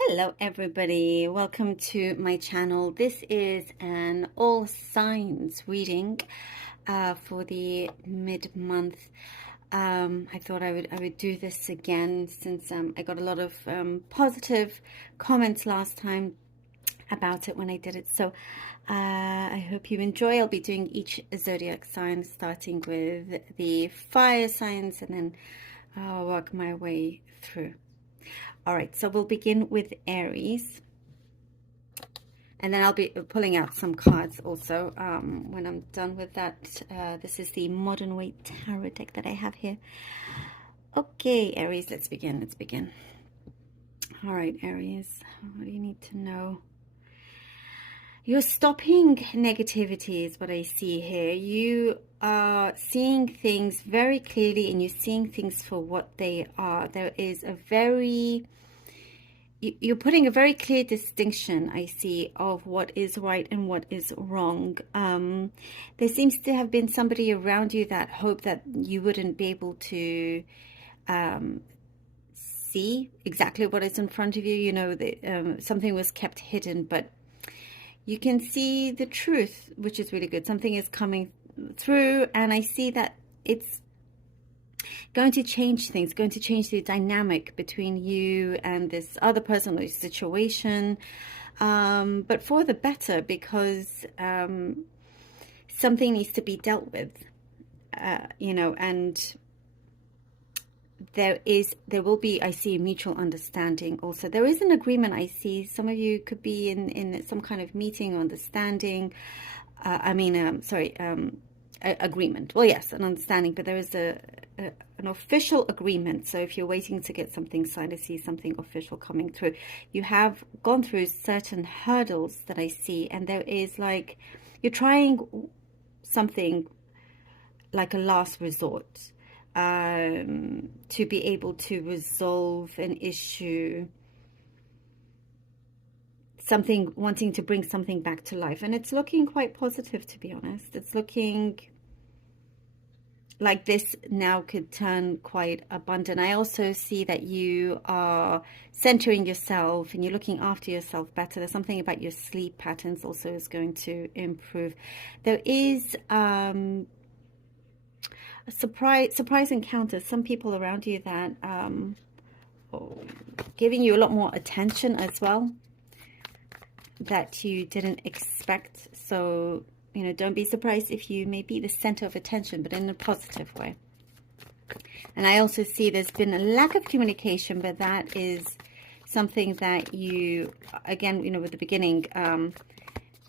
Hello everybody, welcome to my channel. This is an all signs reading for the mid-month. I thought I would do this again since I got a lot of positive comments last time about it when I did it. So I hope you enjoy. I'll be doing each zodiac sign starting with the fire signs and then I'll work my way through. All right, so we'll begin with Aries, and then I'll be pulling out some cards also when I'm done with that. This is the Modern Way Tarot deck that I have here. Okay, Aries, let's begin. All right, Aries, what do you need to know? You're stopping negativity is what I see here. You are seeing things very clearly and you're seeing things for what they are. There is you're putting a very clear distinction, I see, of what is right and what is wrong. There seems to have been somebody around you that hoped that you wouldn't be able to see exactly what is in front of you. You know, something was kept hidden, but you can see the truth, which is really good. Something is coming through, and I see that it's going to change things, going to change the dynamic between you and this other person or situation, but for the better, because something needs to be dealt with, you know, and there will be, I see, a mutual understanding. Also, there is an agreement. I see some of you could be in some kind of meeting or understanding. Agreement. Well, yes, an understanding, but there is an official agreement. So if you're waiting to get something signed, I see something official coming through. You have gone through certain hurdles that I see, and there is like you're trying something like a last resort to be able to resolve an issue, something, wanting to bring something back to life, and it's looking quite positive, to be honest. It's looking like this now could turn quite abundant. I also see that you are centering yourself and you're looking after yourself better. There's something about your sleep patterns also is going to improve. There is a surprise encounter. Some people around you that giving you a lot more attention as well, that you didn't expect. So, you know, don't be surprised if you may be the center of attention, but in a positive way. And I also see there's been a lack of communication, but that is something that you, again, you know, with the beginning,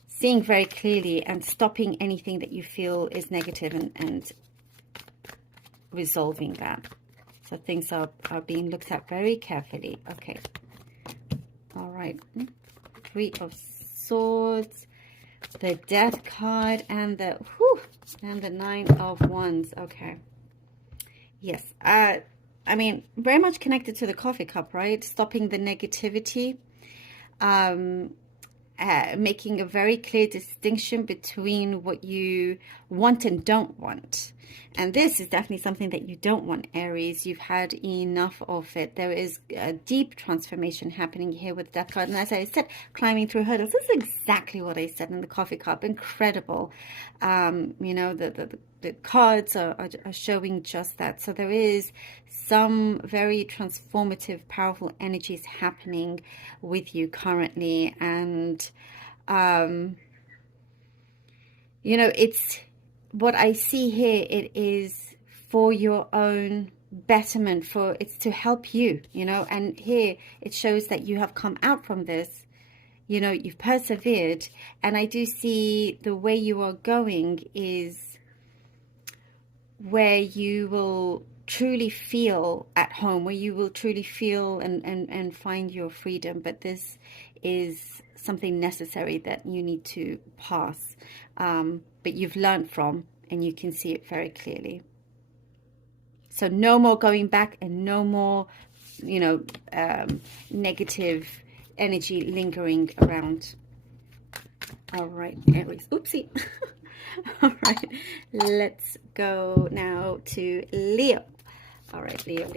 seeing very clearly and stopping anything that you feel is negative and resolving that. So things are being looked at very carefully. Okay. All right. Three of Swords, the Death card, and the Nine of Wands. Okay. Yes. I mean, very much connected to the coffee cup, right? Stopping the negativity, making a very clear distinction between what you want and don't want. And this is definitely something that you don't want, Aries. You've had enough of it. There is a deep transformation happening here with that card. And as I said, climbing through hurdles. This is exactly what I said in the coffee cup. Incredible. You know, the cards are showing just that. So there is some very transformative, powerful energies happening with you currently. And, you know, it's what I see here. It is for your own betterment, it's to help you, you know, and here it shows that you have come out from this, you know, you've persevered. And I do see the way you are going is where you will truly feel at home, where you will truly feel and find your freedom. But this is something necessary that you need to pass, but you've learned from, and you can see it very clearly. So no more going back, and no more, you know, negative energy lingering around. All right, Aries. Oopsie. All right, let's go now to Leo. All right, Leo.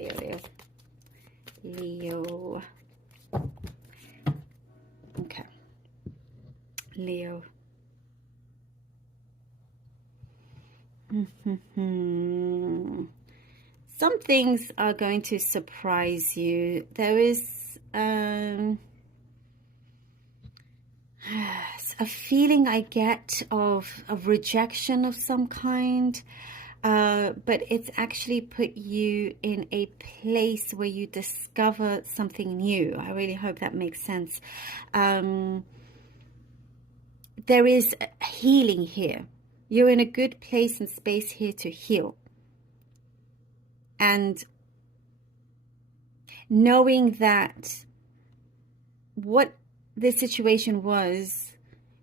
Leo. Some things are going to surprise you. There is a feeling I get of rejection of some kind, but it's actually put you in a place where you discover something new. I really hope that makes sense. There is healing here. You're in a good place and space here to heal. And knowing that what the situation was,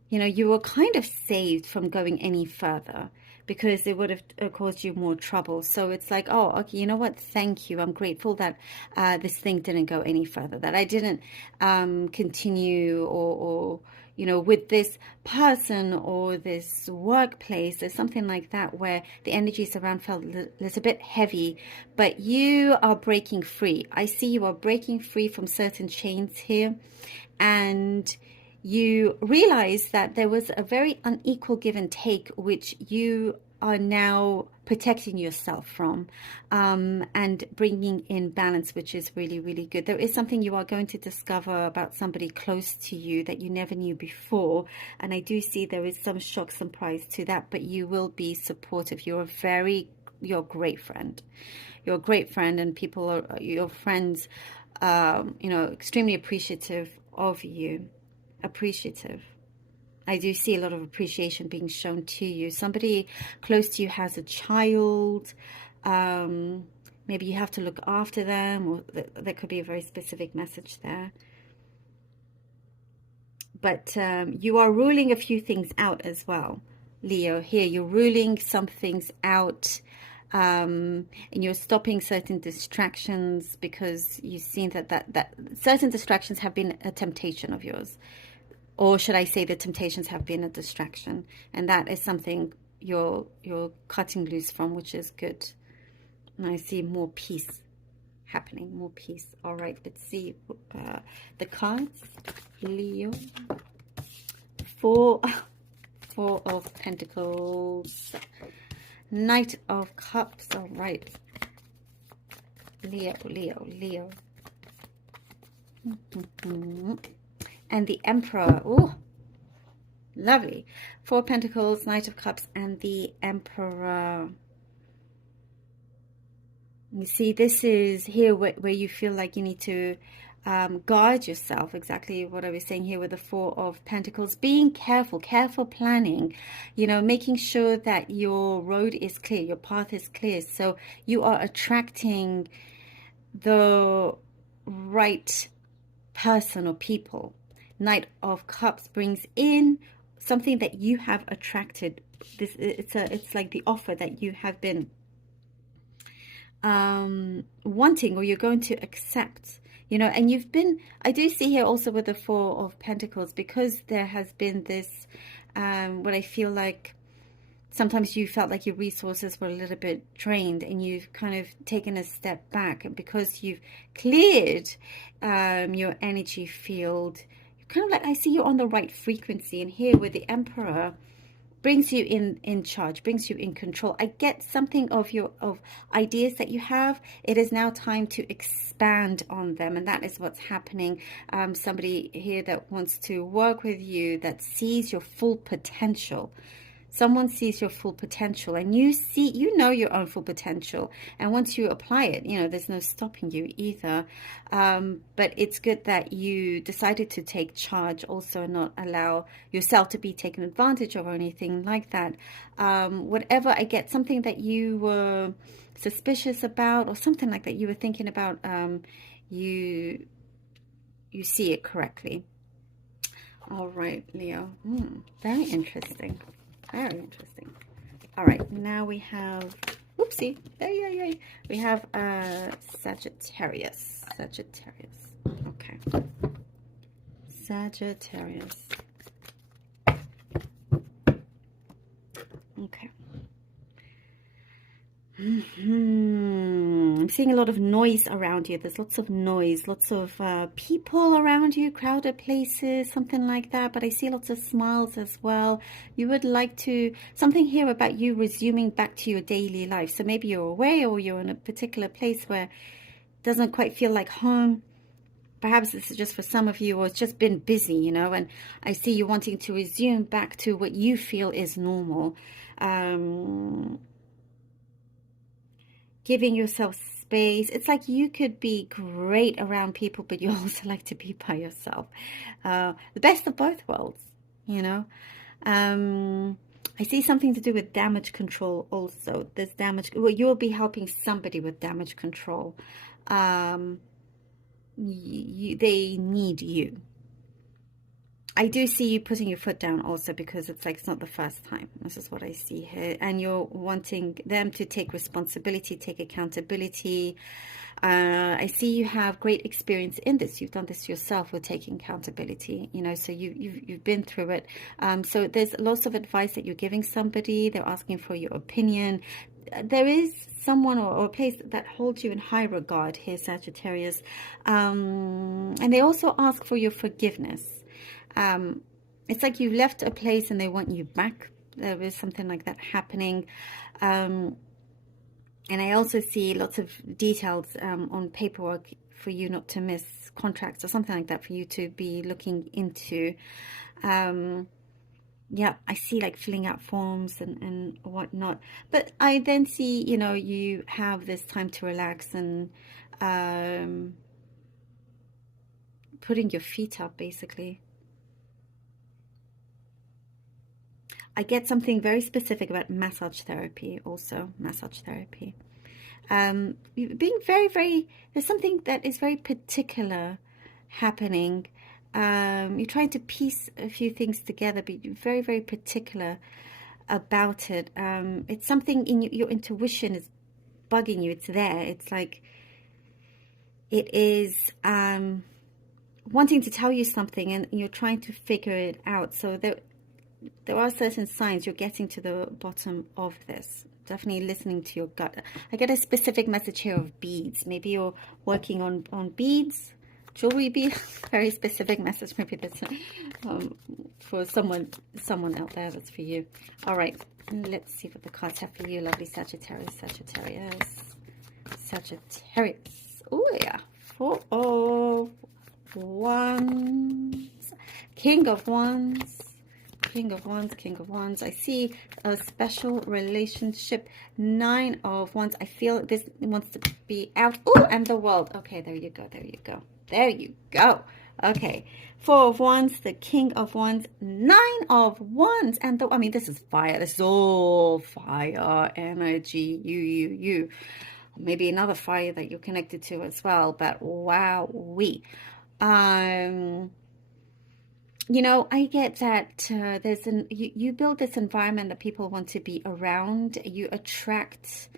you know, you were kind of saved from going any further because it would have caused you more trouble. So it's like, oh, okay, you know what? Thank you. I'm grateful that this thing didn't go any further, that I didn't continue or you know, with this person or this workplace or something like that, where the energies around felt a little bit heavy, but you are breaking free. I see you are breaking free from certain chains here, and you realize that there was a very unequal give and take, which you are now protecting yourself from, and bringing in balance, which is really, really good. There is something you are going to discover about somebody close to you that you never knew before, and I do see there is some shock, surprise to that, but you will be supportive. You're a great friend. You're a great friend, and people are your friends, you know, extremely appreciative of you. Appreciative. I do see a lot of appreciation being shown to you. Somebody close to you has a child. Maybe you have to look after them, or there could be a very specific message there. But you are ruling a few things out as well, Leo. Here, you're ruling some things out, and you're stopping certain distractions because you've seen that certain distractions have been a temptation of yours. Or should I say the temptations have been a distraction, and that is something you're cutting loose from, which is good. And I see more peace happening, more peace. All right, let's see the cards. Leo, Four of Pentacles, Knight of Cups. All right, Leo. And the Emperor. Oh, lovely. Four of Pentacles, Knight of Cups, and the Emperor. You see, this is here where you feel like you need to guard yourself. Exactly what I was saying here with the Four of Pentacles. Being careful planning, you know, making sure that your road is clear, your path is clear. So you are attracting the right person or people. Knight of Cups brings in something that you have attracted. It's like the offer that you have been wanting, or you're going to accept, you know. And you've been, I do see here also with the Four of Pentacles, because there has been this what I feel like sometimes you felt like your resources were a little bit drained, and you've kind of taken a step back, and because you've cleared your energy field, kind of like, I see you on the right frequency. And here with the Emperor brings you in charge, brings you in control. I get something of ideas that you have. It is now time to expand on them, and that is what's happening. Somebody here that wants to work with you, that sees your full potential. Someone sees your full potential, and you know your own full potential. And once you apply it, you know, there's no stopping you either. But it's good that you decided to take charge also, and not allow yourself to be taken advantage of or anything like that. Whatever, I get something that you were suspicious about, or something like that you were thinking about, you see it correctly. All right, Leo. Very interesting. Very interesting. All right, now we have, oopsie, we have Sagittarius. Okay. Sagittarius. Okay. I'm seeing a lot of noise around you. There's lots of noise, lots of people around you, crowded places, something like that. But I see lots of smiles as well. You would like to, something here about you resuming back to your daily life. So maybe you're away, or you're in a particular place where it doesn't quite feel like home. Perhaps this is just for some of you, or it's just been busy, you know, and I see you wanting to resume back to what you feel is normal. Giving yourself space. It's like you could be great around people, but you also like to be by yourself. The best of both worlds, you know. I see something to do with damage control also. There's damage. Well, you'll be helping somebody with damage control. They need you. I do see you putting your foot down also, because it's like it's not the first time. This is what I see here. And you're wanting them to take responsibility, take accountability. I see you have great experience in this. You've done this yourself with taking accountability, you know, so you've been through it. So there's lots of advice that you're giving somebody. They're asking for your opinion. There is someone or a place that holds you in high regard here, Sagittarius. And they also ask for your forgiveness. It's like you left a place and they want you back. There is something like that happening. And I also see lots of details on paperwork for you not to miss contracts or something like that for you to be looking into. Yeah, I see like filling out forms and whatnot. But I then see, you know, you have this time to relax and putting your feet up, basically. I get something very specific about massage therapy also, massage therapy. Being very, there's something that is very particular happening. You're trying to piece a few things together, but you're very particular about it. It's something in your intuition is bugging you. It's there. It's like it is wanting to tell you something, and you're trying to figure it out. So there are certain signs you're getting to the bottom of this. Definitely listening to your gut. I get a specific message here of beads. Maybe you're working on beads, jewelry beads. Very specific message. Maybe that's for someone out there. That's for you. All right. Let's see what the cards have for you, lovely Sagittarius. Oh yeah. 4 of Wands. King of Wands. King of Wands. I see a special relationship. 9 of Wands. I feel this wants to be out. Oh, and the World. Okay, there you go. Okay, 4 of Wands, the King of Wands, 9 of Wands, and I mean, this is fire. This is all fire energy. You. Maybe another fire that you're connected to as well. But wow, you know, I get that you build this environment that people want to be around. You attract,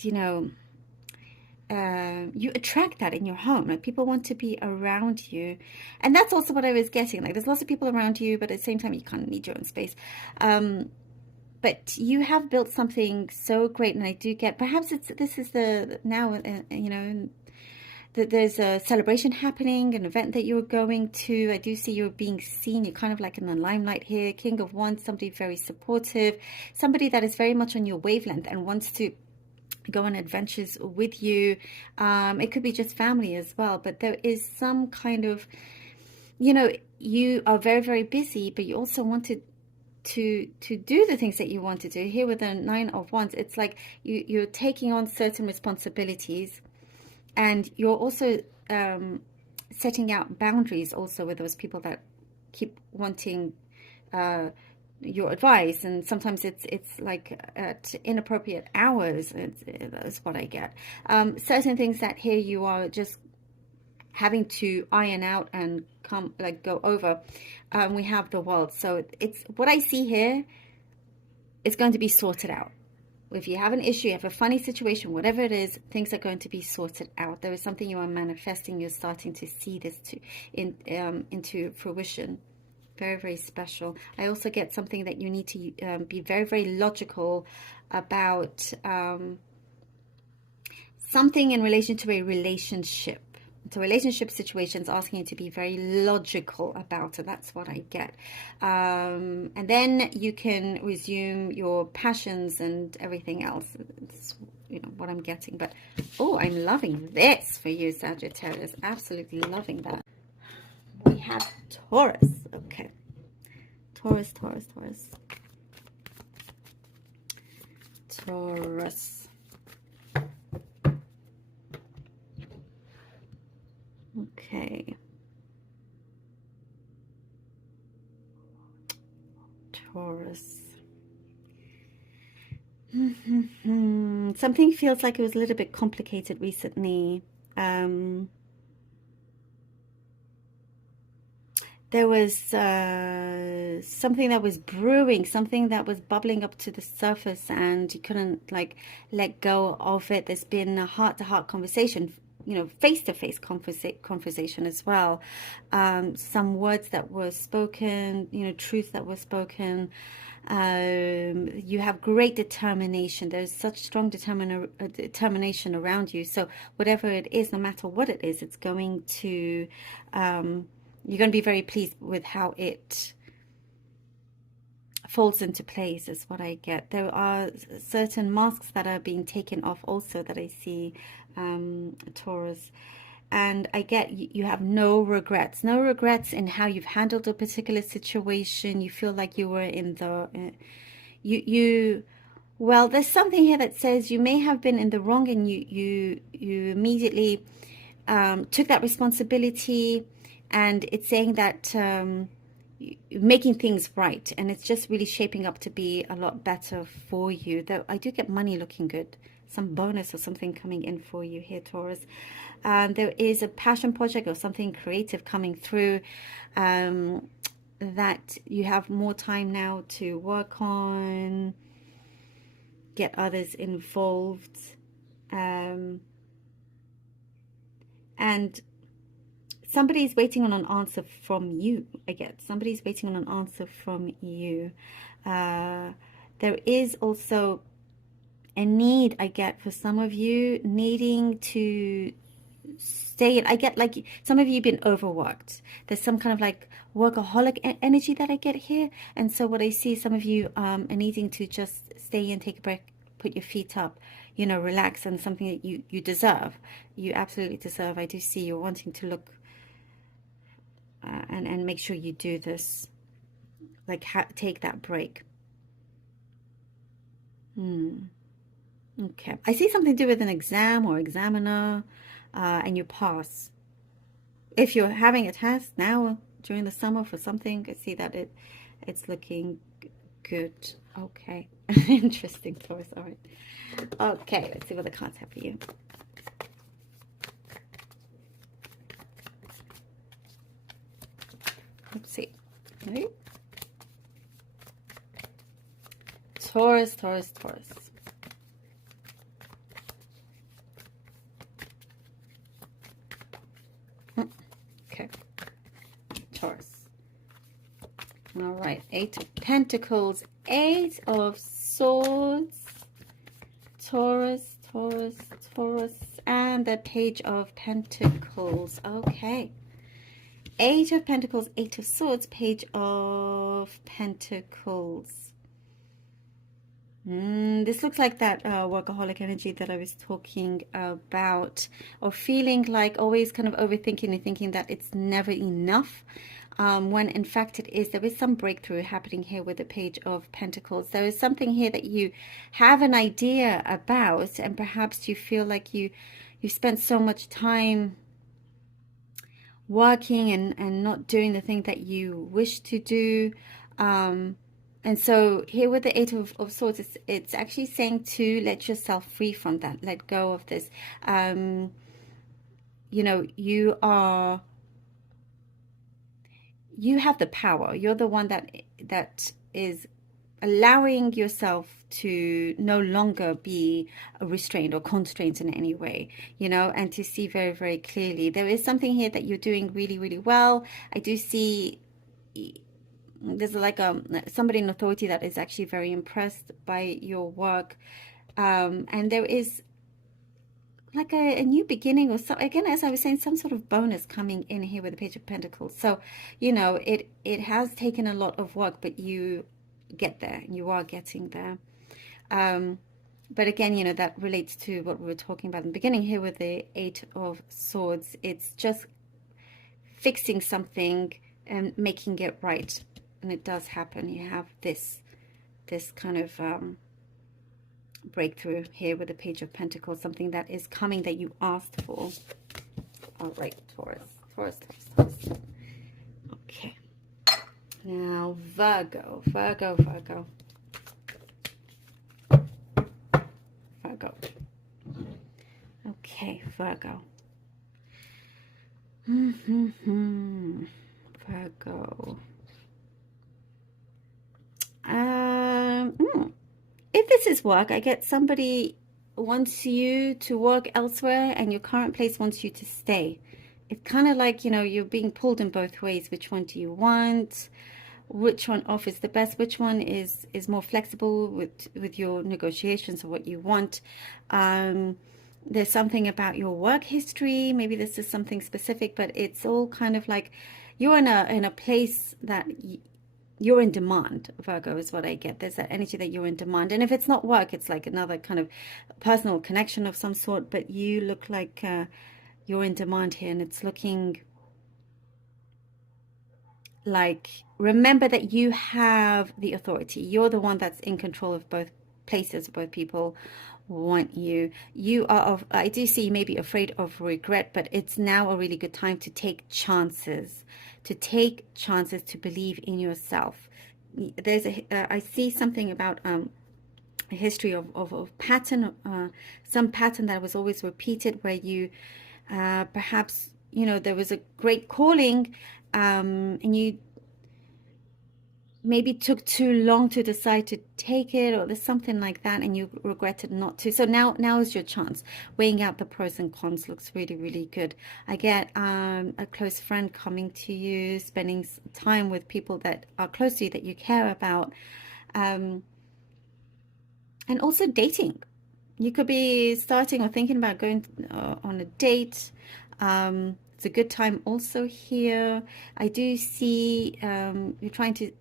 you know, you attract that in your home. Like people want to be around you, and that's also what I was getting. Like there's lots of people around you, but at the same time, you kind of need your own space. But you have built something so great, and I do get. Perhaps this is now, you know. That there's a celebration happening, an event that you're going to. I do see you're being seen. You're kind of like in the limelight here. King of Wands, somebody very supportive, somebody that is very much on your wavelength and wants to go on adventures with you. It could be just family as well, but there is some kind of, you know, you are very busy, but you also wanted to do the things that you want to do. Here with the 9 of Wands, it's like you're taking on certain responsibilities. And you're also setting out boundaries also with those people that keep wanting your advice. And sometimes it's like at inappropriate hours. That's what I get. Certain things that here you are just having to iron out and go over. We have the World. So it's what I see here is going to be sorted out. If you have an issue, you have a funny situation, whatever it is, things are going to be sorted out. There is something you are manifesting. You're starting to see this into fruition. Very special. I also get something that you need to be very logical about something in relation to a relationship. So relationship situations asking you to be very logical about it. That's what I get. And then you can resume your passions and everything else. It's, you know, what I'm getting. But, oh, I'm loving this for you, Sagittarius. Absolutely loving that. We have Taurus. Okay. Taurus, Taurus, Taurus. Taurus. Okay. Taurus. Something feels like it was a little bit complicated recently. There was something that was brewing, something that was bubbling up to the surface, and you couldn't like let go of it. There's been a heart-to-heart conversation, you know, face-to-face conversation as well. Some words that were spoken, you know, truth that was spoken. You have great determination. There's such strong determination around you. So whatever it is, no matter what it is, it's going to... you're going to be very pleased with how it falls into place, is what I get. There are certain masks that are being taken off also that I see, Taurus. And I get you have no regrets in how you've handled a particular situation. You feel like you were in the... well, there's something here that says you may have been in the wrong, and you immediately took that responsibility. And it's saying that making things right, and it's just really shaping up to be a lot better for you. Though I do get money looking good, some bonus or something coming in for you here, Taurus. There is a passion project or something creative coming through that you have more time now to work on, get others involved, and somebody's waiting on an answer from you. I get somebody's waiting on an answer from you. There is also a need, I get, for some of you needing to stay in. I get like some of you have been overworked. There's some kind of like workaholic energy that I get here. And so what I see, some of you are needing to just stay in, take a break, put your feet up, you know, relax, and something that you deserve. You absolutely deserve. I do see you're wanting to look and make sure you do this, like take that break. Okay, I see something to do with an exam or examiner, and you pass. If you're having a test now during the summer for something, I see that it's looking good. Okay. Interesting, Taurus. All right. Okay, let's see what the cards have for you. Let's see. Right? Taurus, Taurus, Taurus. Okay. Taurus. All right. 8 of Pentacles, 8 of Swords. Taurus, Taurus, Taurus, and the Page of Pentacles. Okay. 8 of Pentacles, 8 of Swords, Page of Pentacles. This looks like that workaholic energy that I was talking about, or feeling like always kind of overthinking and thinking that it's never enough, when in fact it is. There is some breakthrough happening here with the Page of Pentacles. There is something here that you have an idea about, and perhaps you feel like you spent so much time working and not doing the thing that you wish to do. And so here with the 8 of Swords, it's actually saying to let yourself free from that, let go of this. You know, you have the power. You're the one that is allowing yourself to no longer be restrained or constrained in any way, you know, and to see very, very clearly. There is something here that you're doing really, really well. I do see there's like somebody in authority that is actually very impressed by your work, and there is like a new beginning, or so, again, as I was saying, some sort of bonus coming in here with the Page of Pentacles. So, you know, it has taken a lot of work, but you get there. You are getting there. But again, you know, that relates to what we were talking about in the beginning here with the Eight of Swords. It's just fixing something and making it right. And it does happen. You have this kind of breakthrough here with the Page of Pentacles, something that is coming that you asked for. All right, Taurus. Okay. Now, Virgo. Okay, Virgo. Virgo. If this is work, I get somebody wants you to work elsewhere and your current place wants you to stay. It's kind of like, you know, you're being pulled in both ways. Which one do you want? Which one offers the best? Which one is more flexible with your negotiations of what you want? There's something about your work history. Maybe this is something specific, but it's all kind of like you're in a place that you're in demand. Virgo is what I get. There's that energy that you're in demand. And if it's not work, it's like another kind of personal connection of some sort, but you look like you're in demand here, and it's looking like, remember that you have the authority. You're the one that's in control of both places. Both people want you. You are, I do see you may be afraid of regret, but it's now a really good time to take chances, to believe in yourself. There's I see something about a history of pattern, some pattern that was always repeated, where you perhaps, you know, there was a great calling, and you maybe took too long to decide to take it, or there's something like that, and you regretted not to. So now is your chance. Weighing out the pros and cons looks really, really good. I get a close friend coming to you, spending time with people that are close to you, that you care about, and also dating. You could be starting or thinking about going on a date. It's a good time also here. I do see you're trying to,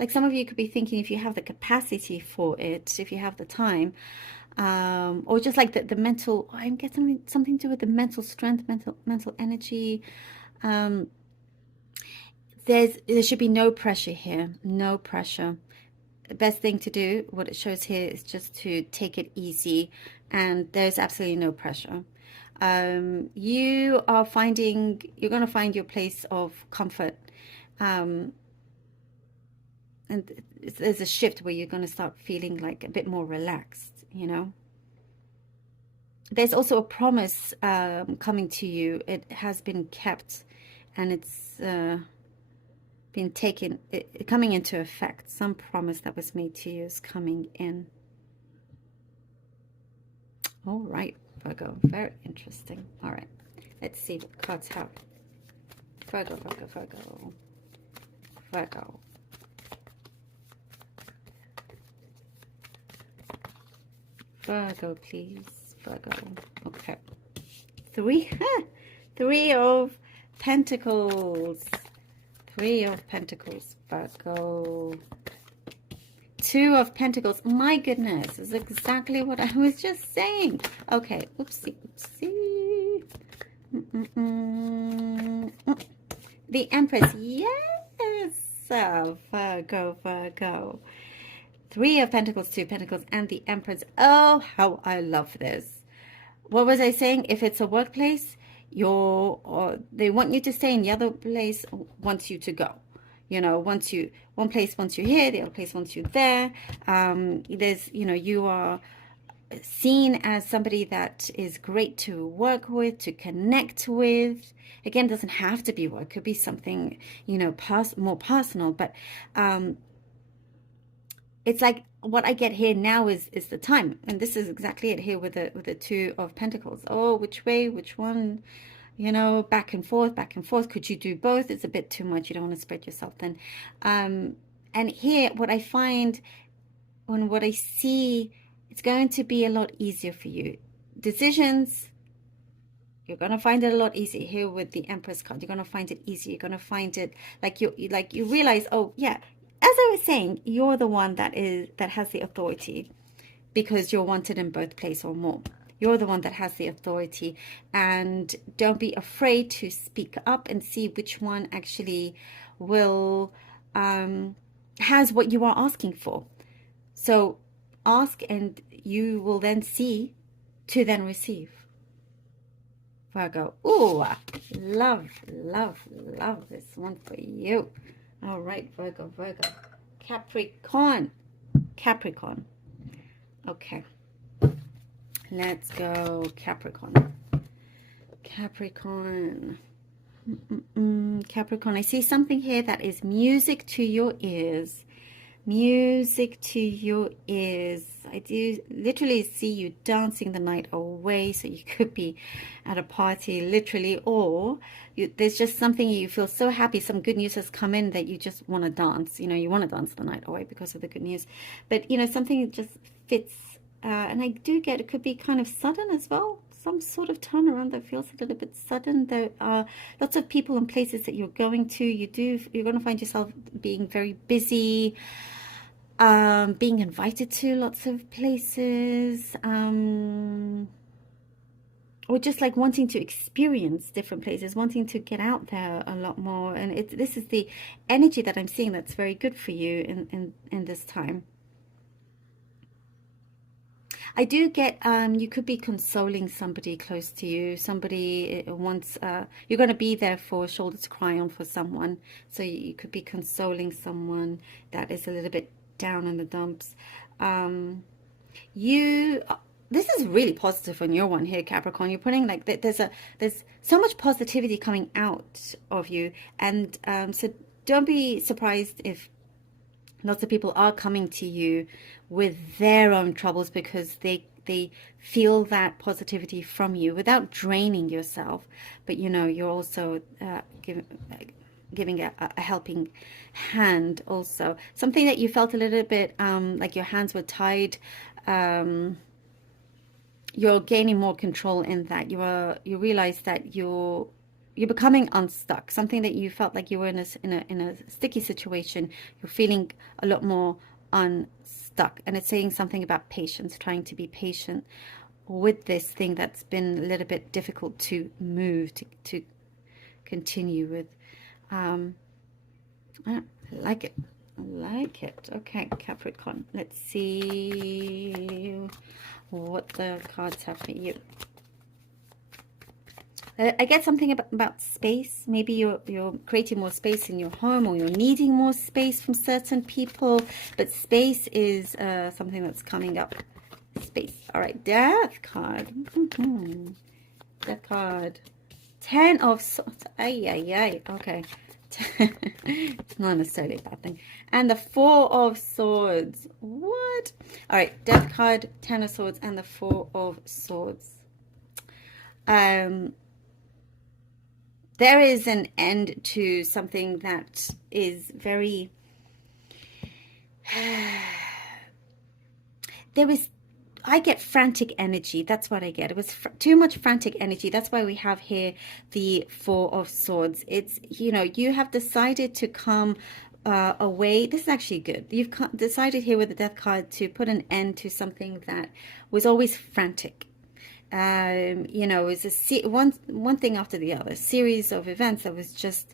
like, some of you could be thinking, if you have the capacity for it, if you have the time, or just like the mental, I'm getting something to do with the mental strength, mental energy. There should be no pressure here, no pressure. The best thing to do, what it shows here, is just to take it easy, and there's absolutely no pressure. You're going to find your place of comfort. And there's a shift where you're going to start feeling like a bit more relaxed, you know. There's also a promise coming to you. It has been kept, and it's been taken, coming into effect. Some promise that was made to you is coming in. All right, Virgo, very interesting. All right, let's see what cards have. Virgo. Virgo, please. Virgo. Okay. Three of Pentacles. Virgo. Two of Pentacles. My goodness, is exactly what I was just saying. Okay. Oopsie. The Empress. Yes. Virgo. Three of Pentacles, two of Pentacles, and the Empress. Oh, how I love this. What was I saying? If it's a workplace, they want you to stay, and the other place wants you to go. You know, one place wants you here, the other place wants you there. You are seen as somebody that is great to work with, to connect with. Again, it doesn't have to be work. It could be something, you know, more personal, but it's like what I get here now is the time. And this is exactly it here with the Two of Pentacles. Oh, which way, which one? You know, back and forth. Could you do both? It's a bit too much. You don't want to spread yourself thin. And here, what I find, what I see, it's going to be a lot easier for you. Decisions You're going to find it a lot easier here with the Empress card. You're going to find it easier. You're going to find it like you realize, oh yeah, as I was saying, you're the one that has the authority, because you're wanted in birth place or more. You're the one that has the authority, and don't be afraid to speak up and see which one actually will has what you are asking for. So ask, and you will then see to then receive. Virgo. Ooh, love this one for you. All right, Virgo. Capricorn. Okay. Let's go, Capricorn. Capricorn, I see something here that is music to your ears. Music to your ears. I do literally see you dancing the night away. So you could be at a party, literally, or there's just something you feel so happy. Some good news has come in that you just want to dance. You want to dance the night away because of the good news. But, something just fits. And I do get, it could be kind of sudden as well. Some sort of turnaround that feels a little bit sudden. There are lots of people and places that you're going to. You're going to find yourself being very busy, being invited to lots of places, or just like wanting to experience different places, wanting to get out there a lot more. And this is the energy that I'm seeing that's very good for you in this time. I do get, you could be consoling somebody close to you. Somebody wants, you're going to be there for a shoulder to cry on for someone. So you could be consoling someone that is a little bit down in the dumps. This is really positive on your one here, Capricorn. You're putting like, there's so much positivity coming out of you. And so don't be surprised if lots of people are coming to you with their own troubles, because they feel that positivity from you without draining yourself. But you're also giving a helping hand also. Something that you felt a little bit like your hands were tied. You're gaining more control in that. You realize that you're becoming unstuck. Something that you felt like you were in a sticky situation, you're feeling a lot more unstuck. And it's saying something about patience, trying to be patient with this thing that's been a little bit difficult to move, to continue with. I like it. Okay, Capricorn. Let's see what the cards have for you. I get something about space. Maybe you're creating more space in your home, or you're needing more space from certain people. But space is something that's coming up. Space. All right. Death card. Death card. 10 of Swords. Ay. Okay. It's not necessarily a bad thing. And the 4 of Swords. What? All right. Death card, 10 of Swords, and the 4 of Swords. There is an end to something that is very, I get frantic energy. That's what I get. It was too much frantic energy. That's why we have here the 4 of Swords. It's, you have decided to come away. This is actually good. You've decided here with the Death card to put an end to something that was always frantic. It's one thing after the other, series of events that was just,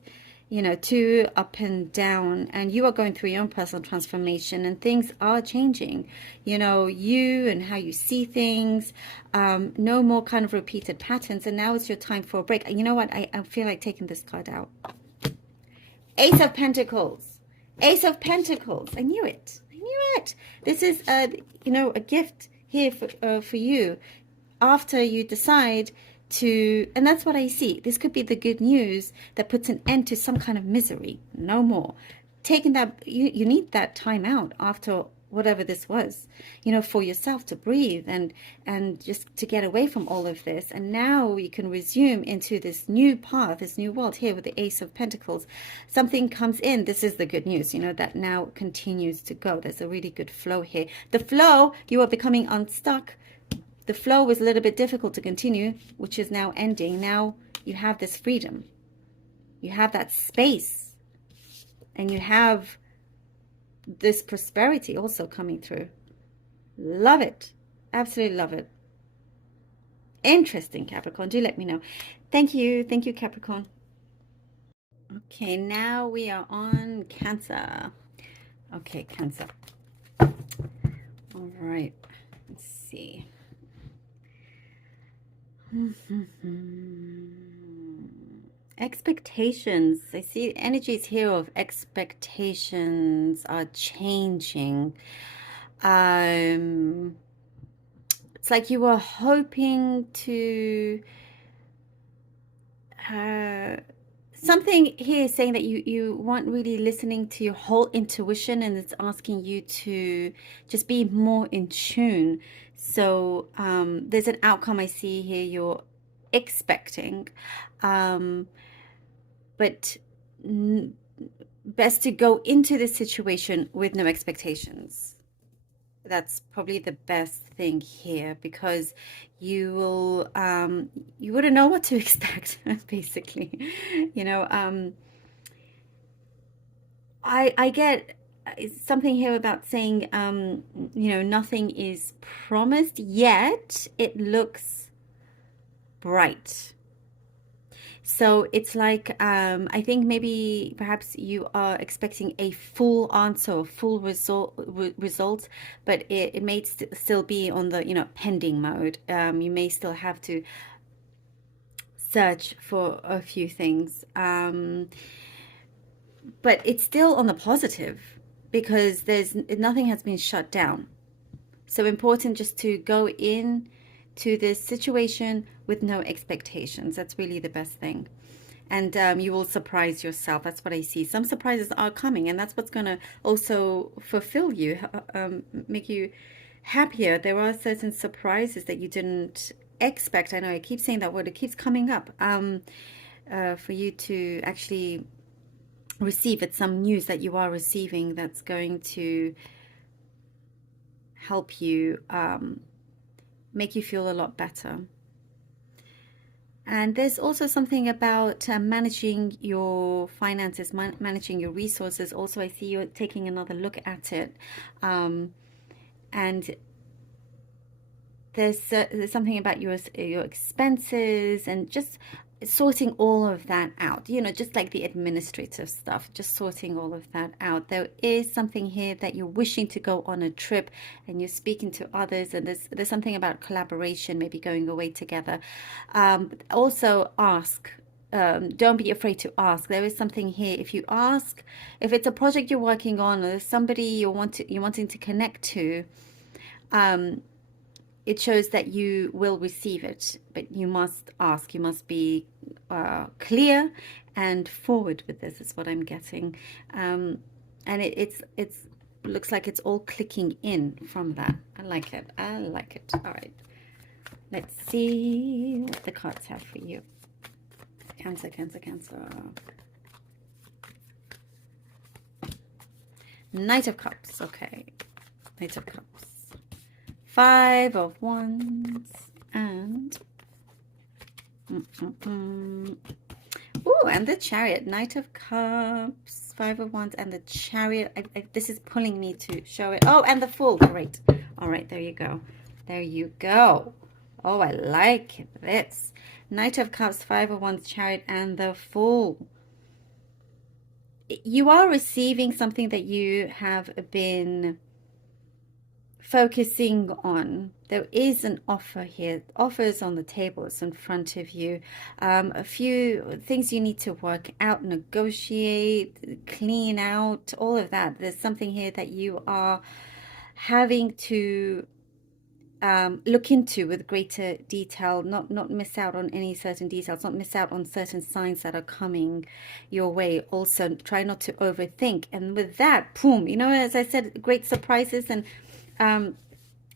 too up and down. And you are going through your own personal transformation, and things are changing. You and how you see things. No more kind of repeated patterns. And now it's your time for a break. You know what? I feel like taking this card out. Ace of Pentacles. Ace of Pentacles. I knew it. This is a gift here for you. After you decide to, and that's what I see. This could be the good news that puts an end to some kind of misery. No more. Taking that, you need that time out after whatever this was, for yourself to breathe and just to get away from all of this. And now we can resume into this new path, this new world here with the Ace of Pentacles. Something comes in. This is the good news, that now continues to go. There's a really good flow here. The flow, you are becoming unstuck. the flow was a little bit difficult to continue, which is now ending. Now you have this freedom. You have that space. And you have this prosperity also coming through. Love it. Absolutely love it. Interesting, Capricorn. Do let me know. Thank you. Thank you, Capricorn. Okay, now we are on Cancer. Okay, Cancer. All right. Let's see. Expectations. I see energies here of expectations are changing. It's like you were hoping to something here is saying that you weren't really listening to your whole intuition, and it's asking you to just be more in tune. So there's an outcome I see here you're expecting, but best to go into this situation with no expectations. That's probably the best thing here, because you will you wouldn't know what to expect basically, you know. I get something here about saying you know, nothing is promised yet it looks bright. So it's like, I think maybe perhaps you are expecting a full answer, a full result, but it may still be on the, you know, pending mode. You may still have to search for a few things. But it's still on the positive, because there's nothing has been shut down. So important just to go in to this situation with no expectations. That's really the best thing. And you will surprise yourself. That's what I see. Some surprises are coming, and that's what's going to also fulfill you, make you happier. There are certain surprises that you didn't expect. I know I keep saying that word. It keeps coming up, for you to actually receive. It's some news that you are receiving that's going to help you, make you feel a lot better. And there's also something about managing your finances, managing your resources. Also, I see you're taking another look at it. And there's something about your expenses, and just sorting all of that out, you know, just like the administrative stuff, just sorting all of that out. There is something here that you're wishing to go on a trip, and you're speaking to others, and there's something about collaboration, maybe going away together. Also ask, don't be afraid to ask. There is something here. If you ask, if it's a project you're working on, or somebody you're wanting to connect to, it shows that you will receive it, but you must ask. You must be clear and forward with this, is what I'm getting. And it's looks like it's all clicking in from that. I like it. I like it. All right. Let's see what the cards have for you. Cancer, Cancer, Cancer. Knight of Cups. Okay. Knight of Cups. 5 of Wands and ooh, and the Chariot. Knight of Cups, 5 of Wands, and the Chariot. This is pulling me to show it. Oh, and the Fool. Great. All right, there you go. There you go. Oh, I like this. Knight of Cups, 5 of Wands, Chariot, and the Fool. You are receiving something that you have been focusing on. There is an offer here. Offers on the table. It's in front of you. A few things you need to work out, negotiate, clean out, all of that. There's something here that you are having to look into with greater detail, not miss out on any certain details, not miss out on certain signs that are coming your way. Also, try not to overthink. And with that, boom, you know, as I said, great surprises and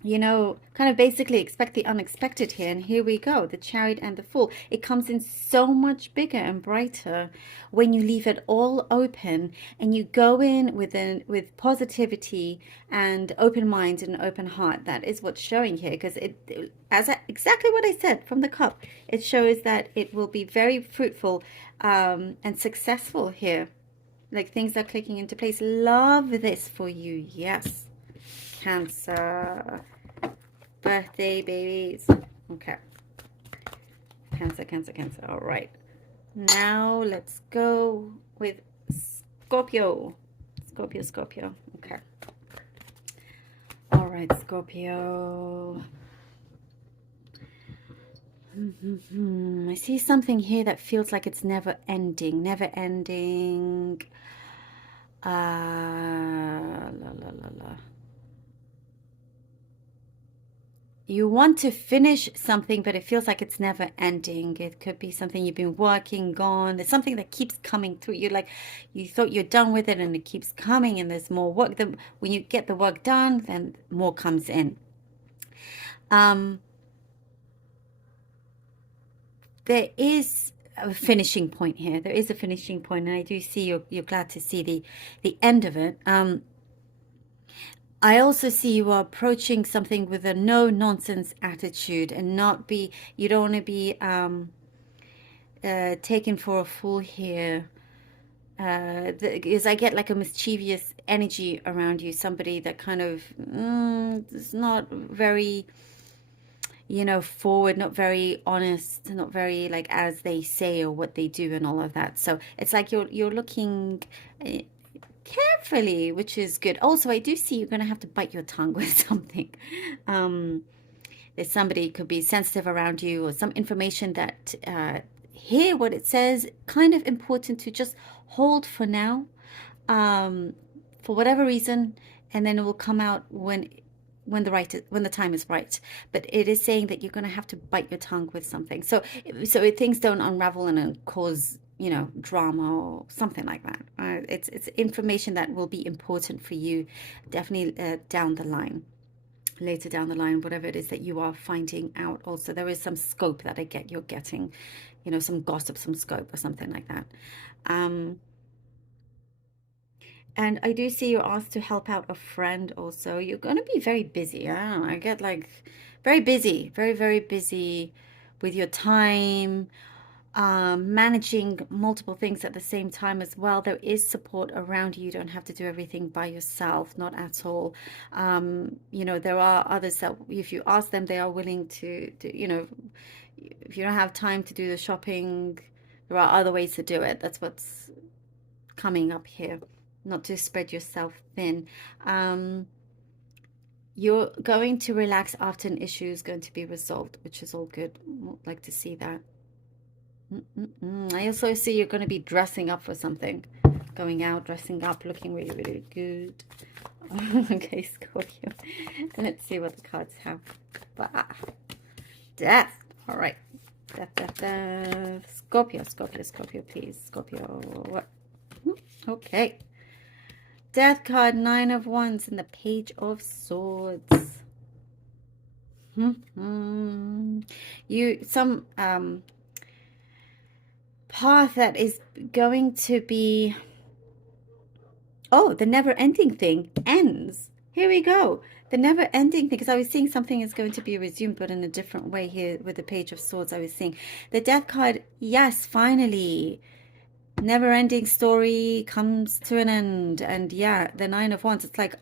you know, kind of basically expect the unexpected here. And here we go, the Chariot and the Fool. It comes in so much bigger and brighter when you leave it all open and you go in with positivity and open mind and open heart. That is what's showing here, because exactly what I said from the cup, it shows that it will be very fruitful and successful here. Like things are clicking into place. Love this for you. Yes. Cancer. Birthday babies. Okay. Cancer, Cancer, Cancer. All right. Now let's go with Scorpio. Scorpio, Scorpio. Okay. All right, Scorpio. I see something here that feels like it's never ending. Never ending. La, la, la, la. You want to finish something, but it feels like it's never ending. It could be something you've been working on. There's something that keeps coming through. You like, you thought you're done with it and it keeps coming and there's more work. When you get the work done, then more comes in. There is a finishing point here. There is a finishing point, and I do see you're glad to see the end of it. I also see you are approaching something with a no-nonsense attitude and you don't want to be taken for a fool here. Because I get like a mischievous energy around you, somebody that kind of is not very, you know, forward, not very honest, not very like as they say or what they do and all of that. So it's like you're looking carefully, which is good. Also, I do see you're going to have to bite your tongue with something. There's somebody could be sensitive around you, or some information that hear what it says, kind of important to just hold for now, for whatever reason, and then it will come out when the time is right. But it is saying that you're going to have to bite your tongue with something, so things don't unravel and cause, you know, drama or something like that. It's information that will be important for you, definitely down the line, later down the line, whatever it is that you are finding out. Also, there is some scope that I get you're getting, you know, some gossip, some scope or something like that. And I do see you're asked to help out a friend also. You're going to be very busy. I don't know. I get like very busy, very, very busy with your time, managing multiple things at the same time as well. There is support around you. You don't have to do everything by yourself, not at all. You know, there are others that if you ask them, they are willing to, you know, if you don't have time to do the shopping, there are other ways to do it. That's what's coming up here, not to spread yourself thin. You're going to relax after an issue is going to be resolved, which is all good. I'd like to see that. I also see you're going to be dressing up for something, going out, dressing up, looking really, really good. Okay, Scorpio. Let's see what the cards have. Death. All right. Death, death, death. Scorpio, Scorpio, Scorpio, please. Scorpio. Okay. Death card, 9 of Wands, and the Page of Swords. Some path that is going to be, oh, the never-ending thing ends. Here we go. The never-ending thing, because I was seeing something is going to be resumed, but in a different way here with the Page of Swords. I was seeing the Death card. Yes, finally. Never-ending story comes to an end. And yeah, the 9 of Wands, it's like,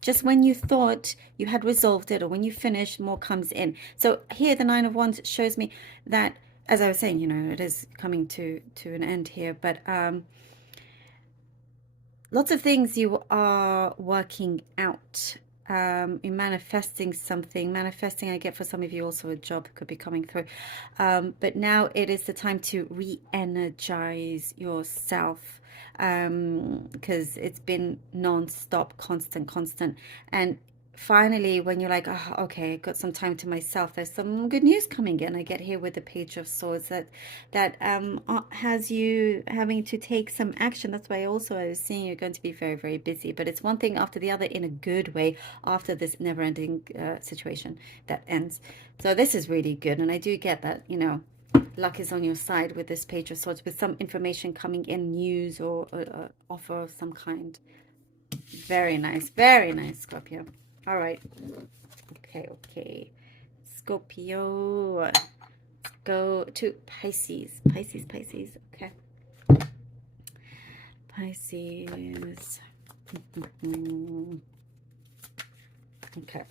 just when you thought you had resolved it, or when you finished, more comes in. So here the 9 of Wands shows me that, as I was saying, you know, it is coming to an end here, but lots of things you are working out, in manifesting something. Manifesting, I get for some of you also a job could be coming through, but now it is the time to re-energize yourself, because it's been non-stop, constant, and finally, when you're like, oh, okay, got some time to myself, there's some good news coming in. I get here with the Page of Swords that has you having to take some action. That's why also I was seeing you're going to be very, very busy, but it's one thing after the other in a good way after this never-ending situation that ends. So this is really good, and I do get that, you know, luck is on your side with this Page of Swords, with some information coming in, news or offer of some kind. Very nice, Scorpio. All right. Okay, okay. Scorpio. Go to Pisces. Pisces. Okay. Pisces. Okay.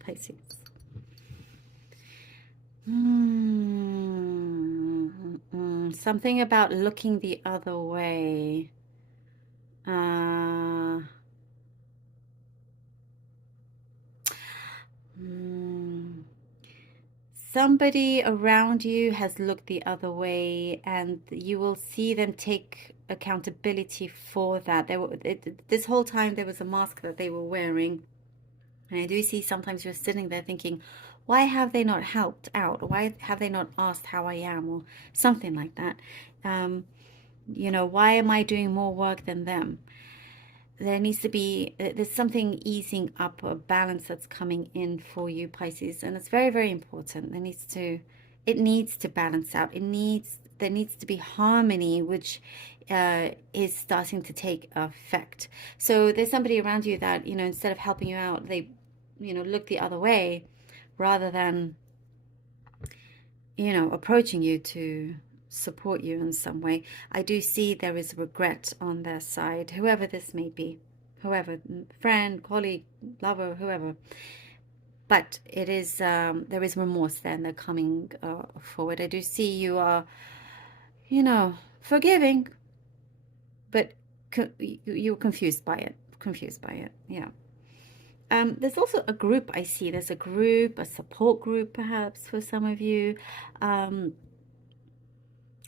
Pisces. Something about looking the other way. Somebody around you has looked the other way, and you will see them take accountability for that. This whole time there was a mask that they were wearing, and I do see sometimes you're sitting there thinking, why have they not helped out? Why have they not asked how I am, or something like that? You know, why am I doing more work than them? There needs to be, there's something easing up, a balance that's coming in for you, Pisces, and it's very, very important. It needs to balance out. There needs to be harmony, which is starting to take effect. So there's somebody around you that, you know, instead of helping you out, they, you know, look the other way rather than, you know, approaching you to support you in some way. I do see there is regret on their side, whoever this may be, whoever, friend, colleague, lover, whoever. But it is there is remorse there, and they're coming forward. I do see you are, you know, forgiving, but you're confused by it. Yeah. There's also a group I see. There's a group, a support group perhaps for some of you.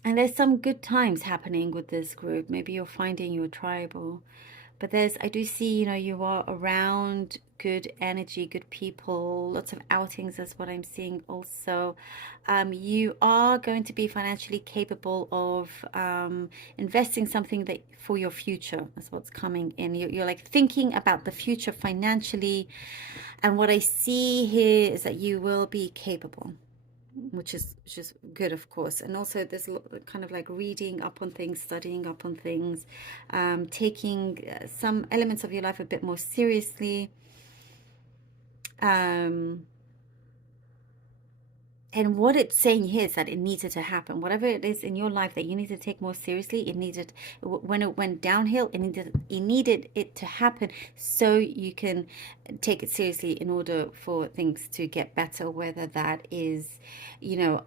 And there's some good times happening with this group. Maybe you're finding your tribe, but I do see, you know, you are around good energy, good people, lots of outings is what I'm seeing also. You are going to be financially capable of investing something that for your future. That's what's coming in. You're like thinking about the future financially. And what I see here is that you will be capable, which is just good, of course. And also there's kind of like reading up on things, studying up on things, taking some elements of your life a bit more seriously, and what it's saying here is that it needed to happen. Whatever it is in your life that you need to take more seriously, it needed, when it went downhill, it needed it to happen so you can take it seriously in order for things to get better, whether that is, you know,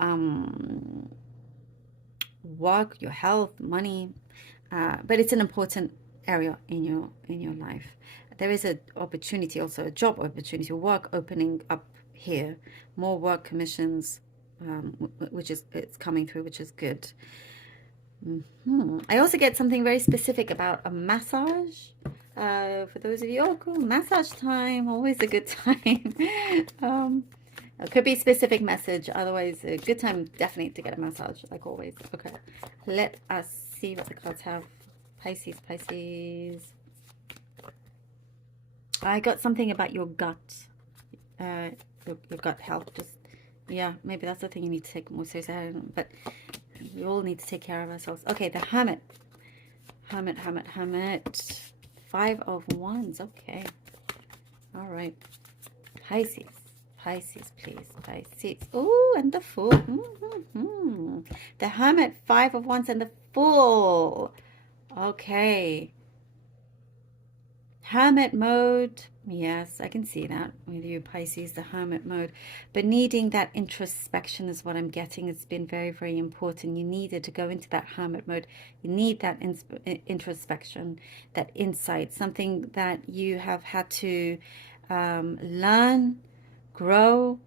work, your health, money, but it's an important area in your life. There is an opportunity, also a job opportunity, work opening up here, more work commissions, which is, it's coming through, which is good. I also get something very specific about a massage. For those of you, oh cool, massage time, always a good time. It could be a specific message, otherwise a good time definitely to get a massage, like always. Okay, let us see what the cards have. Pisces. I got something about your gut. Your gut health, just, yeah, maybe that's the thing you need to take more seriously, but we all need to take care of ourselves. Okay, the Hermit. 5 of Wands. Okay, all right. Pisces, please. Pisces. Oh, and the Fool. The Hermit, 5 of Wands, and the Fool. Okay, Hermit mode. Yes, I can see that with you, Pisces, the hermit mode. But needing that introspection is what I'm getting. It's been very, very important. You needed to go into that hermit mode. You need that introspection, that insight, something that you have had to learn, grow,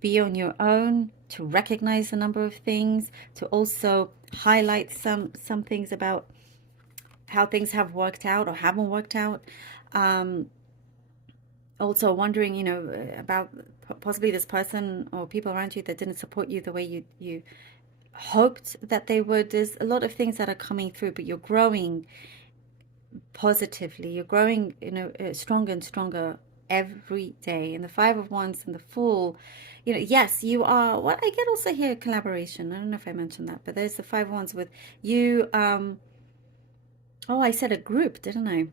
be on your own, to recognize a number of things, to also highlight some things about how things have worked out or haven't worked out. Also wondering, you know, about possibly this person or people around you that didn't support you the way you hoped that they would. There's a lot of things that are coming through, but you're growing positively. You're growing, you know, stronger and stronger every day. And the Five of Wands and the Fool, you know, yes, you are. What I get also here, collaboration. I don't know if I mentioned that, but there's the Five of Wands with you. Oh, I said a group, didn't I?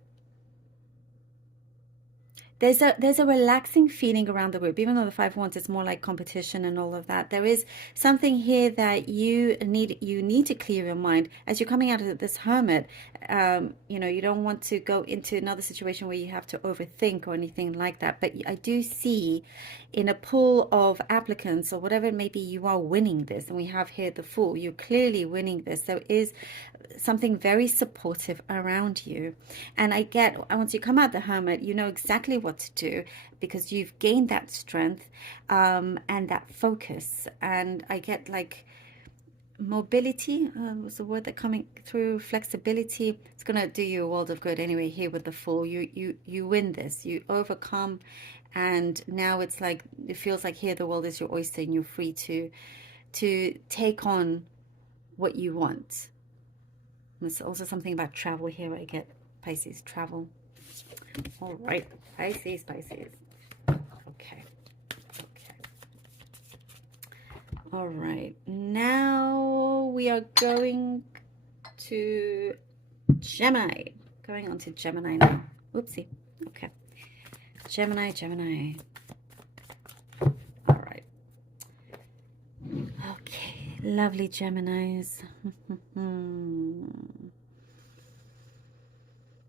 There's a relaxing feeling around the group, even though the Five of Wands it's more like competition and all of that. There is something here that you need to clear your mind as you're coming out of this hermit. You know, you don't want to go into another situation where you have to overthink or anything like that. But I do see in a pool of applicants or whatever it may be, you are winning this. And we have here the Fool. You're clearly winning this. There is something very supportive around you. And once you come out the hermit, you know exactly what to do because you've gained that strength and that focus. And I get like mobility was the word that coming through, flexibility. It's gonna do you a world of good anyway. Here with the Fool, you win this, you overcome, and now it's like it feels like here the world is your oyster and you're free to take on what you want. There's also something about travel here. I get Pisces, travel. All right, Pisces. Okay. All right, now we are going to Gemini. Going on to Gemini now. Oopsie. Okay. Gemini. All right. Okay, lovely Geminis.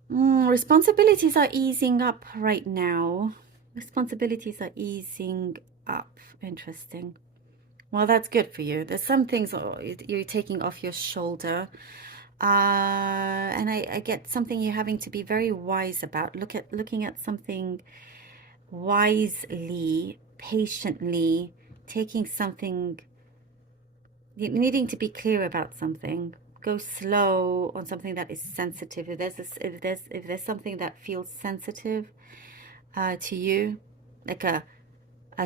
Responsibilities are easing up right now. Responsibilities are easing up. Interesting. Well, that's good for you. There's some things you're taking off your shoulder. And I get something you're having to be very wise about. Looking at something wisely, patiently, taking something, needing to be clear about something. Go slow on something that is sensitive. If there's something that feels sensitive to you, like a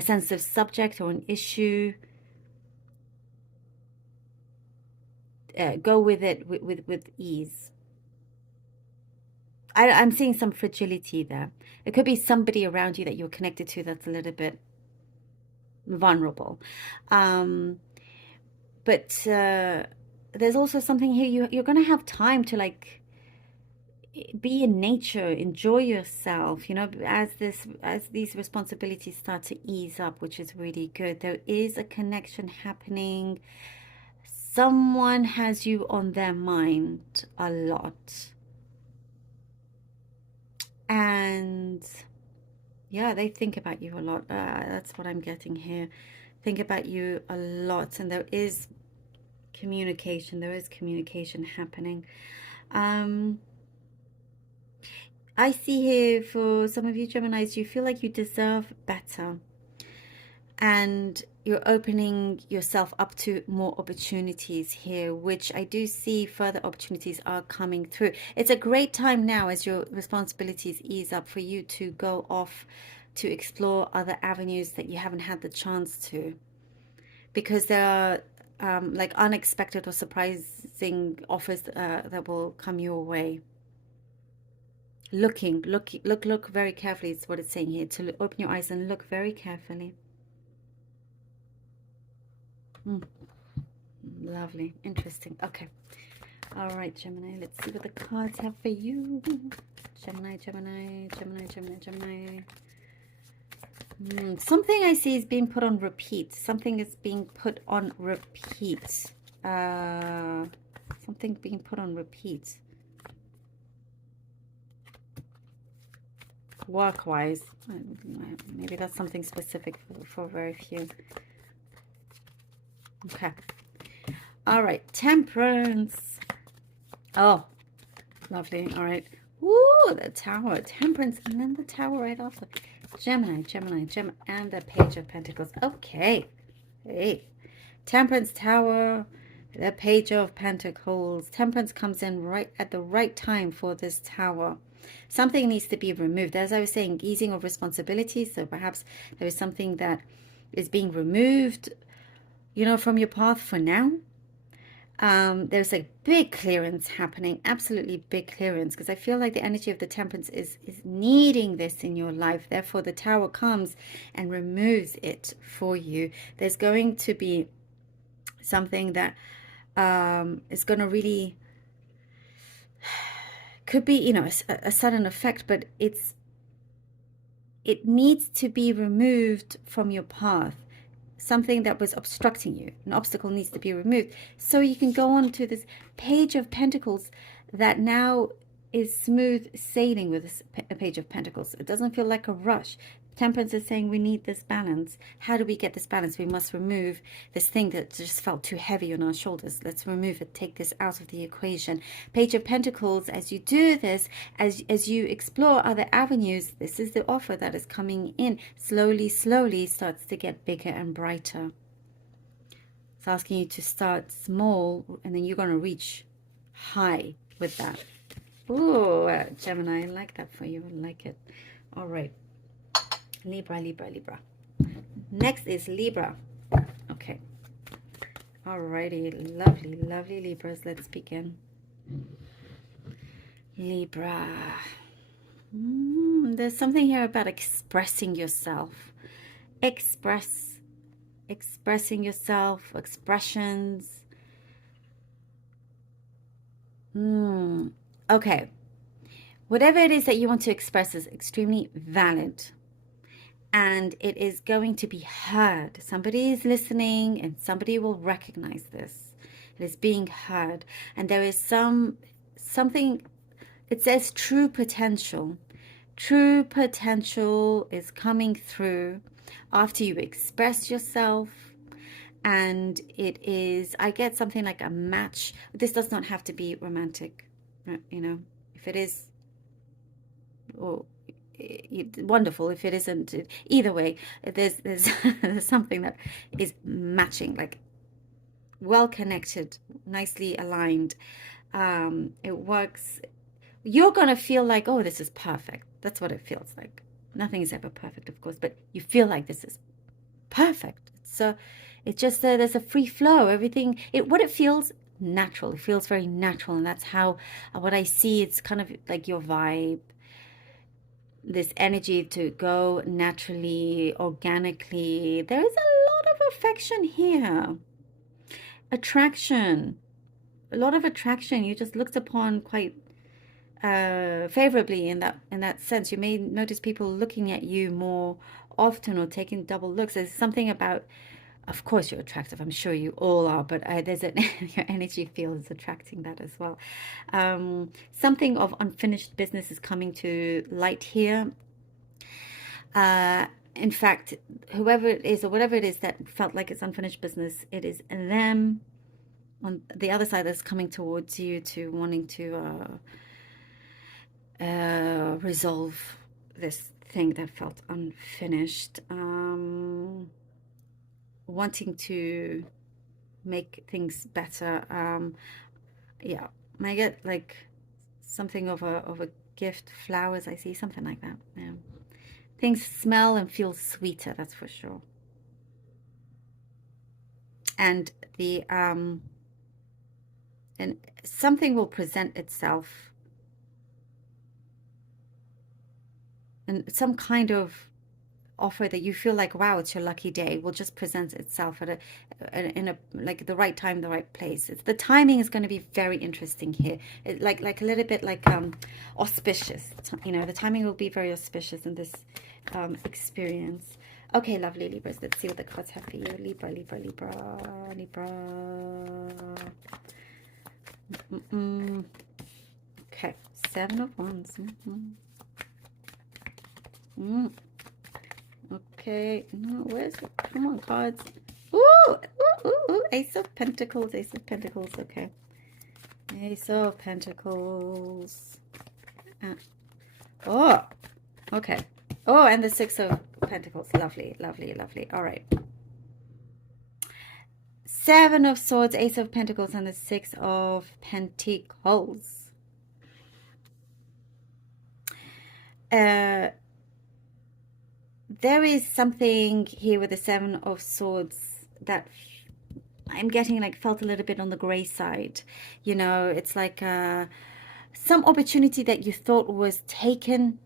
sensitive subject or an issue, go with it with ease. I'm seeing some fragility there. It could be somebody around you that you're connected to that's a little bit vulnerable. But there's also something here. You're going to have time to like be in nature, enjoy yourself, you know, as these responsibilities start to ease up, which is really good. There is a connection happening. Someone has you on their mind a lot. And yeah, they think about you a lot. That's what I'm getting here. Think about you a lot. And there is communication. There is communication happening. I see here for some of you Geminis, you feel like you deserve better. And you're opening yourself up to more opportunities here, which I do see further opportunities are coming through. It's a great time now as your responsibilities ease up for you to go off to explore other avenues that you haven't had the chance to. Because there are like unexpected or surprising offers that will come your way. Look very carefully is what it's saying here. To open your eyes and look very carefully. Lovely, interesting. Okay, all right, Gemini. Let's see what the cards have for you. Gemini. Something I see is being put on repeat. Something is being put on repeat. Something being put on repeat. Work-wise, maybe that's something specific for very few. Okay. All right. Temperance. Oh, lovely. All right. Woo, the Tower. Temperance. And then the Tower right after. Gemini. And the Page of Pentacles. Okay. Hey. Temperance, Tower. The Page of Pentacles. Temperance comes in right at the right time for this Tower. Something needs to be removed. As I was saying, easing of responsibility. So perhaps there is something that is being removed, you know, from your path for now. There's a big clearance happening, absolutely big clearance, because I feel like the energy of the Temperance is needing this in your life. Therefore, the Tower comes and removes it for you. There's going to be something that is going to really, could be, you know, a sudden effect, but it needs to be removed from your path. Something that was obstructing you, an obstacle needs to be removed, so you can go on to this Page of Pentacles that now is smooth sailing with this Page of Pentacles. It doesn't feel like a rush. Temperance is saying we need this balance. How do we get this balance? We must remove this thing that just felt too heavy on our shoulders. Let's remove it, take this out of the equation. Page of Pentacles, as you do this, as you explore other avenues, this is the offer that is coming in. Slowly, slowly starts to get bigger and brighter. It's asking you to start small, and then you're going to reach high with that. Ooh, Gemini, I like that for you. I like it. All right. Libra, Libra, Libra. Next is Libra. Okay. Alrighty. Lovely, lovely Libras. Let's begin. Libra. There's something here about expressing yourself. Expressing yourself. Expressions. Okay. Whatever it is that you want to express is extremely valid. And it is going to be heard. Somebody is listening and somebody will recognize this. It is being heard. And there is something, it says true potential. True potential is coming through after you express yourself. And it is, I get something like a match. This does not have to be romantic, you know. If it is, or wonderful. If it isn't, either way, there's there's something that is matching, like well connected, nicely aligned. It works. You're gonna feel like, oh, this is perfect. That's what it feels like. Nothing is ever perfect, of course, but you feel like this is perfect. So it's just there's a free flow. Everything, what it feels natural. It feels very natural, and that's how what I see. It's kind of like your vibe. This energy to go naturally, organically. There is a lot of affection here. Attraction. A lot of attraction. You just looked upon quite favorably in that sense. You may notice people looking at you more often or taking double looks. There's something about, of course you're attractive, I'm sure you all are, but there's your energy field is attracting that as well. Something of unfinished business is coming to light here. In fact, whoever it is or whatever it is that felt like it's unfinished business, it is them on the other side that's coming towards you to wanting to resolve this thing that felt unfinished. Wanting to make things better. Yeah, I get like something of a gift, flowers. I see something like that. Yeah, things smell and feel sweeter. That's for sure. And the and something will present itself, and some kind of offer that you feel like, wow, it's your lucky day, will just present itself at in a like the right time, the right place. The timing is going to be very interesting here. Like a little bit like auspicious. You know, the timing will be very auspicious in this experience. Okay, lovely Libras. Let's see what the cards have for you. Libra, Libra, Libra, Libra. Okay, 7 of Wands. Okay, no, where's it? Come on, cards. Ooh, Ace of Pentacles, Ace of Pentacles. Okay, Ace of Pentacles. Oh, okay. Oh, and the 6 of Pentacles. Lovely, lovely, lovely. All right. Seven of Swords, Ace of Pentacles, and the Six of Pentacles. There is something here with the Seven of Swords that I'm getting like felt a little bit on the gray side. You know, it's like some opportunity that you thought was taken,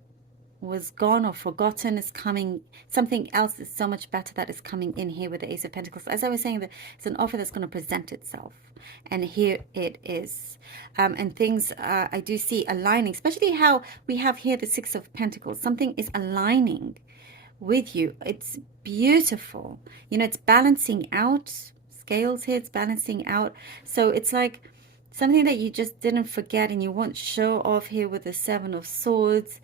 was gone or forgotten is coming. Something else is so much better that is coming in here with the Ace of Pentacles. As I was saying, it's an offer that's going to present itself, and here it is. And things I do see aligning, especially how we have here the Six of Pentacles. Something is aligning with you. It's beautiful. You know, it's balancing out. Scales here, it's balancing out. So it's like something that you just didn't forget and you won't show off here with the Seven of Swords.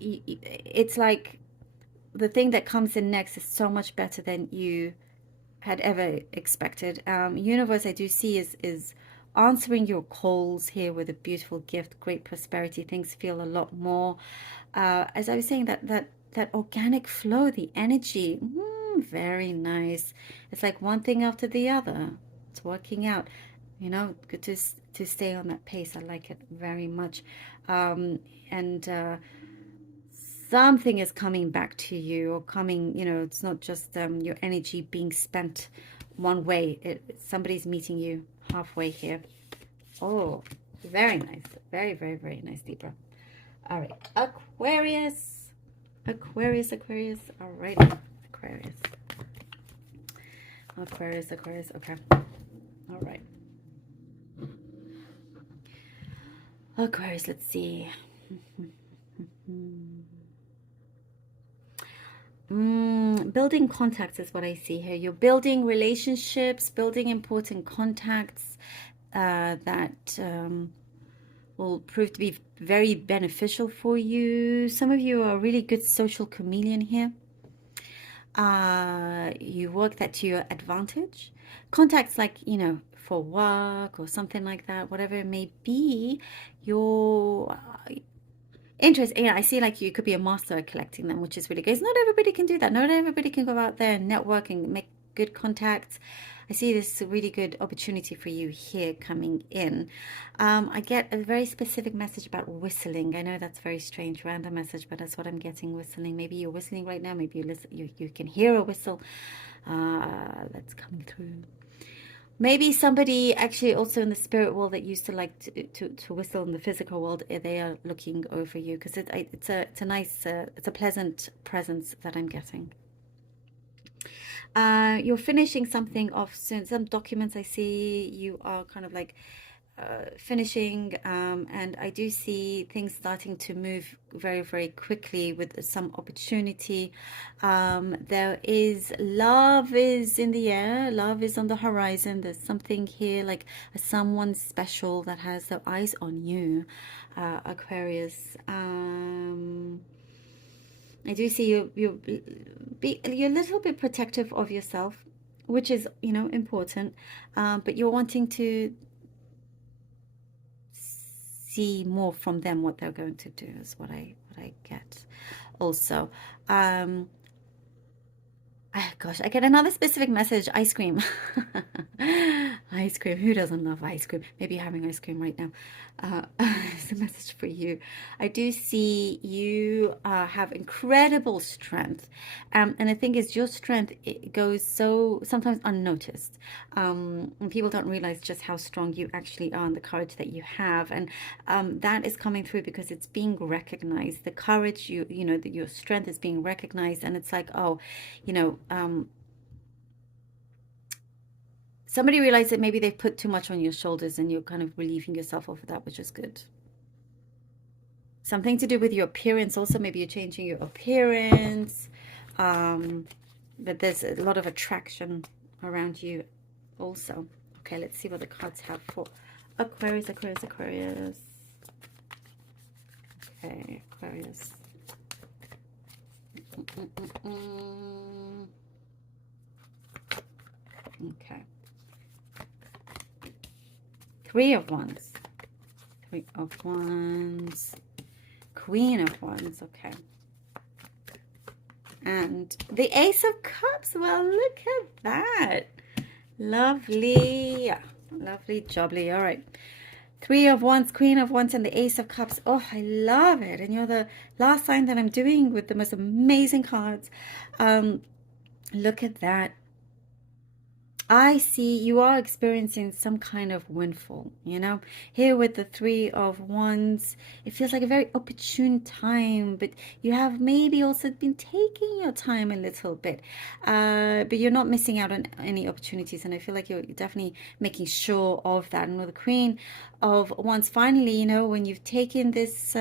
It's like the thing that comes in next is so much better than you had ever expected. Universe, I do see, is answering your calls here with a beautiful gift, great prosperity. Things feel a lot more, as I was saying, that organic flow, the energy, very nice. It's like one thing after the other. It's working out. You know, good to stay on that pace. I like it very much. Something is coming back to you, or coming, you know, it's not just your energy being spent one way. Somebody's meeting you halfway here. Oh, very nice. Very, very, very nice, Libra. All right, Aquarius. Aquarius. All right, Aquarius. Aquarius. Okay. All right. Aquarius, let's see. Building contacts is what I see here. You're building relationships, building important contacts that will prove to be very beneficial for you. Some of you are a really good social chameleon here. You work that to your advantage. Contacts like, you know, for work or something like that, whatever it may be, your interest. Yeah, I see like you could be a master at collecting them, which is really good. Not everybody can do that. Not everybody can go out there and network and make good contacts. I see this really good opportunity for you here coming in. I get a very specific message about whistling. I know that's very strange, random message, but that's what I'm getting, whistling. Maybe you're whistling right now. Maybe you listen, you can hear a whistle that's coming through. Maybe somebody actually also in the spirit world that used to like to whistle in the physical world, they are looking over you, because it's a nice, it's a pleasant presence that I'm getting. You're finishing something off soon. Some documents I see you are kind of like finishing, and I do see things starting to move very, very quickly with some opportunity. There is love is in the air. Love is on the horizon. There's something here like someone special that has their eyes on you, Aquarius. I do see you're a little bit protective of yourself, which is, you know, important, but you're wanting to see more from them, what they're going to do is what I get also. Gosh, I get another specific message. Ice cream. Ice cream. Who doesn't love ice cream? Maybe you're having ice cream right now. It's a message for you. I do see you have incredible strength. And the thing is, your strength, it goes so sometimes unnoticed. And people don't realize just how strong you actually are and the courage that you have. And that is coming through because it's being recognized. The courage, you know, that your strength is being recognized. And it's like, oh, you know, somebody realized that maybe they've put too much on your shoulders and you're kind of relieving yourself of that, which is good. Something to do with your appearance also. Maybe you're changing your appearance, but there's a lot of attraction around you also. Okay, let's see what the cards have for Aquarius. Okay, Aquarius. Okay. Three of Wands. Queen of Wands. Okay. And the Ace of Cups. Well, look at that. Lovely. Lovely jubbly. All right. Three of Wands, Queen of Wands, and the Ace of Cups. Oh, I love it. And you're the last sign that I'm doing with the most amazing cards. Look at that. I see you are experiencing some kind of windfall, you know. Here with the Three of Wands, it feels like a very opportune time, but you have maybe also been taking your time a little bit. But you're not missing out on any opportunities, and I feel like you're definitely making sure of that. And with the Queen of Wands, finally, you know, when you've taken this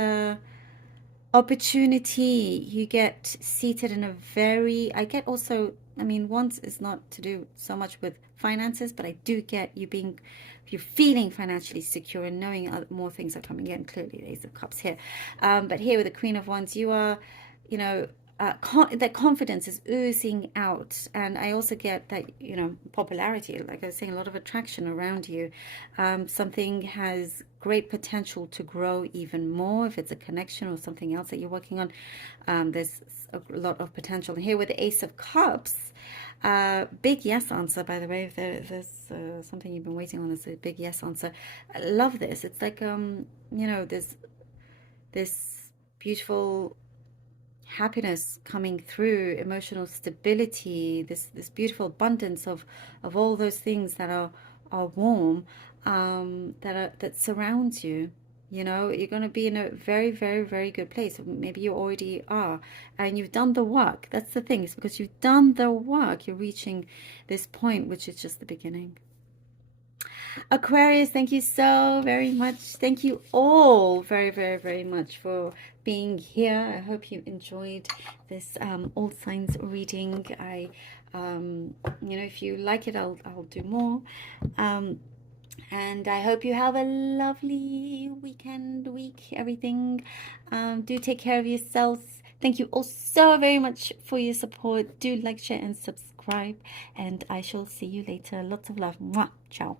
opportunity, you get seated in a very, I get also, I mean, once is not to do so much with finances, but I do get you being, you're feeling financially secure and knowing more things are coming in. Clearly, the Ace of Cups here. But here with the Queen of Wands, you are, you know, that confidence is oozing out. And I also get that, you know, popularity, like I was saying, a lot of attraction around you. Something has great potential to grow even more. If it's a connection or something else that you're working on, there's a lot of potential. And here with the Ace of Cups, big yes answer, by the way. If there's something you've been waiting on, is a big yes answer. I love this. It's like, you know, there's this beautiful happiness coming through, emotional stability, this beautiful abundance of all those things that are warm, that surrounds you. You know, you're going to be in a very, very, very good place. Maybe you already are, and you've done the work. That's the thing. It's because you've done the work, you're reaching this point, which is just the beginning. Aquarius, thank you so very much. Thank you all very, very, very much for being here. I hope you enjoyed this all signs reading. You know, if you like it, I'll do more. And I hope you have a lovely weekend, week, everything. Do take care of yourselves. Thank you all so very much for your support. Do like, share, and subscribe. And I shall see you later. Lots of love. Mwah. Ciao.